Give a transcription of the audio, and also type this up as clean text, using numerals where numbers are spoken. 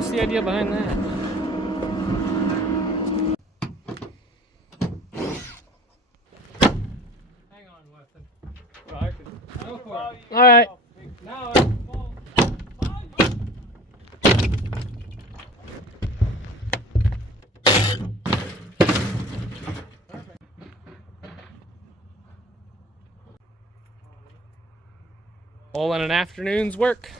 What's the idea behind that? Hang on, Weston. Well, I could Go for it. All right. Now All in an afternoon's work.